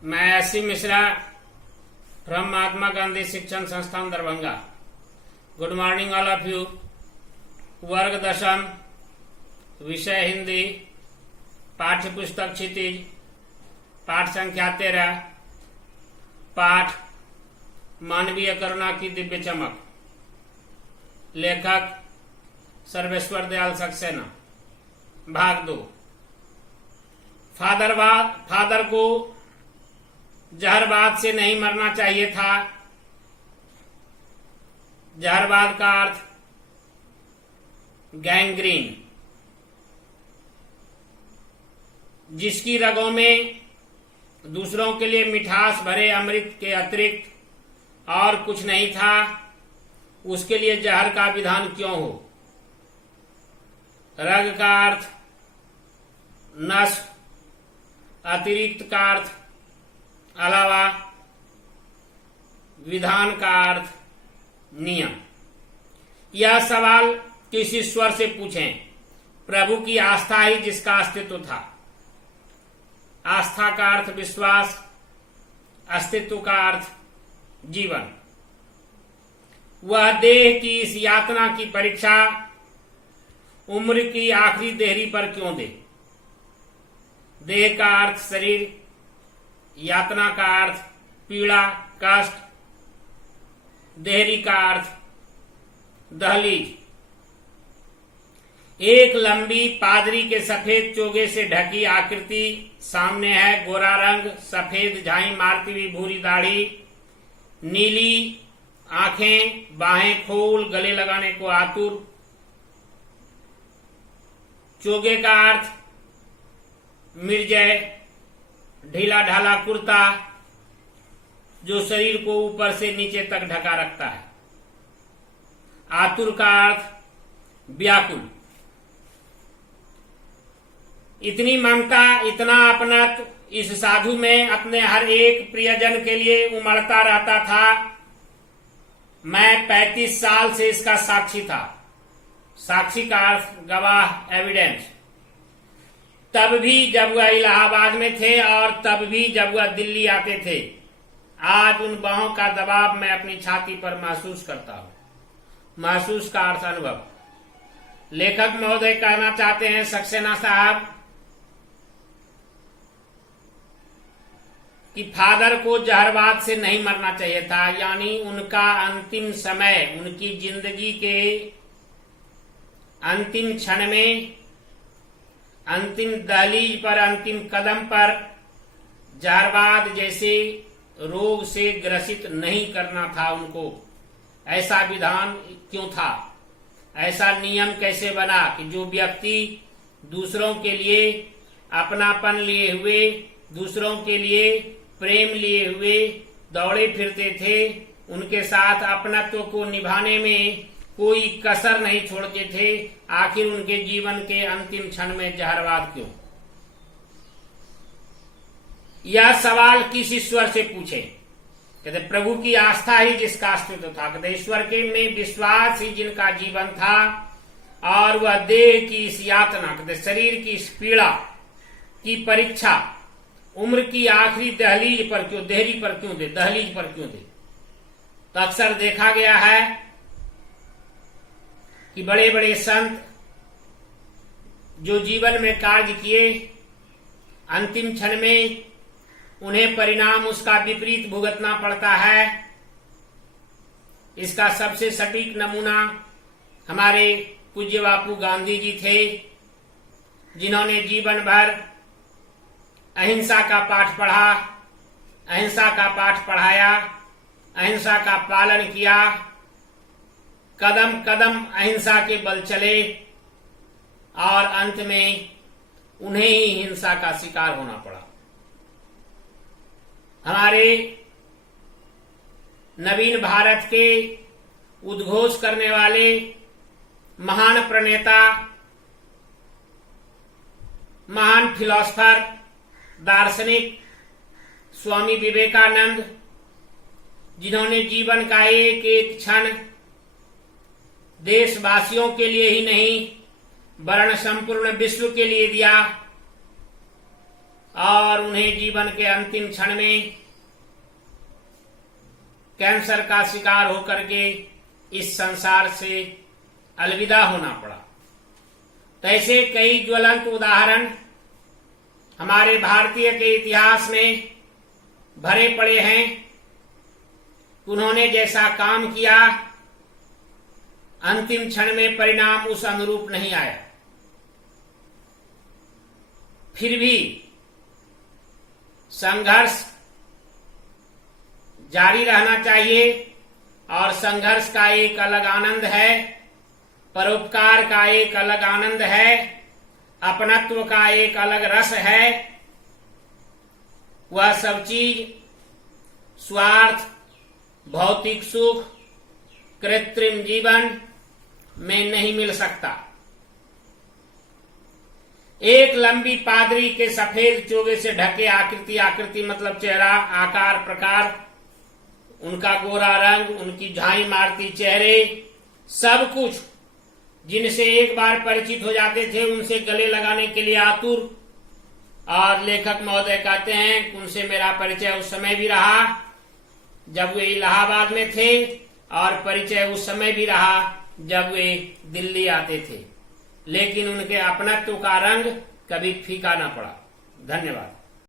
मैं SC. Mishra from Mahatma Gandhi शिक्षण संस्थान Darbhanga. Good morning all of you. वर्ग दशम, विषय हिंदी, पाठ्य पुस्तक क्षितिज, पाठ संख्या 13, पाठ मानवीय करुणा की दिव्य चमक। लेखक सर्वेश्वर दयाल सक्सेना। भाग 2। फादर को जहरबाद से नहीं मरना चाहिए था। जहरबाद का अर्थ गैंग्रीन, जिसकी रगों में दूसरों के लिए मिठास भरे अमृत के अतिरिक्त और कुछ नहीं था, उसके लिए जहर का विधान क्यों हो। रग का अर्थ नस, अतिरिक्त का अर्थ अलावा, विधान का अर्थ नियम। यह सवाल किस ईश्वर से पूछें। प्रभु की आस्था ही जिसका अस्तित्व था। आस्था का अर्थ विश्वास, अस्तित्व का अर्थ जीवन। वह देह की इस यातना की परीक्षा उम्र की आखिरी देहरी पर क्यों दे। देह का अर्थ शरीर, यातना का अर्थ पीड़ा, कष्ट, देहरी का अर्थ दहलीज। एक लंबी पादरी के सफेद चोगे से ढकी आकृति सामने है। गोरा रंग, सफेद झाई मारती हुई भूरी दाढ़ी, नीली आंखें, बाहें खोल, गले लगाने को आतुर। चोगे का अर्थ मिर्जय, ढीला ढाला कुर्ता जो शरीर को ऊपर से नीचे तक ढका रखता है। आतुर का अर्थ व्याकुल। इतनी ममता, इतना अपनत्व इस साधु में अपने हर एक प्रियजन के लिए उमड़ता रहता था। मैं 35 साल से इसका साक्षी था। साक्षी का अर्थ गवाह, एविडेंस। तब भी जब वह इलाहाबाद में थे और तब भी जब वह दिल्ली आते थे। आज उन बाहों का दबाव मैं अपनी छाती पर महसूस करता हूं। महसूस का अर्थ अनुभव। लेखक महोदय कहना चाहते हैं सक्सेना साहब कि फादर को जहरबाद से नहीं मरना चाहिए था, यानी उनका अंतिम समय, उनकी जिंदगी के अंतिम क्षण में, अंतिम दहलीज पर, अंतिम कदम पर जहरबाद जैसे रोग से ग्रसित नहीं करना था उनको। ऐसा विधान क्यों था? ऐसा नियम कैसे बना कि जो व्यक्ति दूसरों के लिए अपनापन लिए हुए, दूसरों के लिए प्रेम लिए हुए दौड़े फिरते थे, उनके साथ अपनत्व को निभाने में कोई कसर नहीं छोड़ते थे, आखिर उनके जीवन के अंतिम क्षण में जहरबाद क्यों? यह सवाल किस ईश्वर से पूछे? कहते प्रभु की आस्था ही जिसका अस्तित्व था। कहते ईश्वर के में विश्वास ही जिनका जीवन था, और वह देह की इस यातना, कहते शरीर की इस पीड़ा की परीक्षा उम्र की आखिरी दहलीज पर क्यों, देहरी पर क्यों दे, दहलीज पर क्यों दे। तो अक्सर देखा गया है कि बड़े बड़े संत जो जीवन में कार्य किए, अंतिम क्षण में उन्हें परिणाम उसका विपरीत भुगतना पड़ता है। इसका सबसे सटीक नमूना हमारे पूज्य बापू गांधी जी थे, जिन्होंने जीवन भर अहिंसा का पाठ पढ़ा, अहिंसा का पाठ पढ़ाया, अहिंसा का पालन किया, कदम कदम अहिंसा के बल चले, और अंत में उन्हें ही हिंसा का शिकार होना पड़ा। हमारे नवीन भारत के उद्घोष करने वाले महान प्रणेता, महान फिलॉसफर, दार्शनिक स्वामी विवेकानंद, जिन्होंने जीवन का एक एक क्षण देशवासियों के लिए ही नहीं वरन संपूर्ण विश्व के लिए दिया, और उन्हें जीवन के अंतिम क्षण में कैंसर का शिकार होकर के इस संसार से अलविदा होना पड़ा। तो ऐसे कई ज्वलंत उदाहरण हमारे भारतीय के इतिहास में भरे पड़े हैं। उन्होंने जैसा काम किया अंतिम क्षण में परिणाम उस अनुरूप नहीं आया, फिर भी संघर्ष जारी रहना चाहिए। और संघर्ष का एक अलग आनंद है, परोपकार का एक अलग आनंद है, अपनत्व का एक अलग रस है। वह सब चीज स्वार्थ, भौतिक सुख, कृत्रिम जीवन में नहीं मिल सकता। एक लंबी पादरी के सफेद चोगे से ढके आकृति मतलब चेहरा, आकार, प्रकार, उनका गोरा रंग, उनकी झाई मारती चेहरे, सब कुछ जिनसे एक बार परिचित हो जाते थे उनसे गले लगाने के लिए आतुर। और लेखक महोदय कहते हैं उनसे मेरा परिचय उस समय भी रहा जब वे इलाहाबाद में थे, और परिचय उस समय भी रहा जब वे दिल्ली आते थे, लेकिन उनके अपनत्व का रंग कभी फीका न पड़ा। धन्यवाद।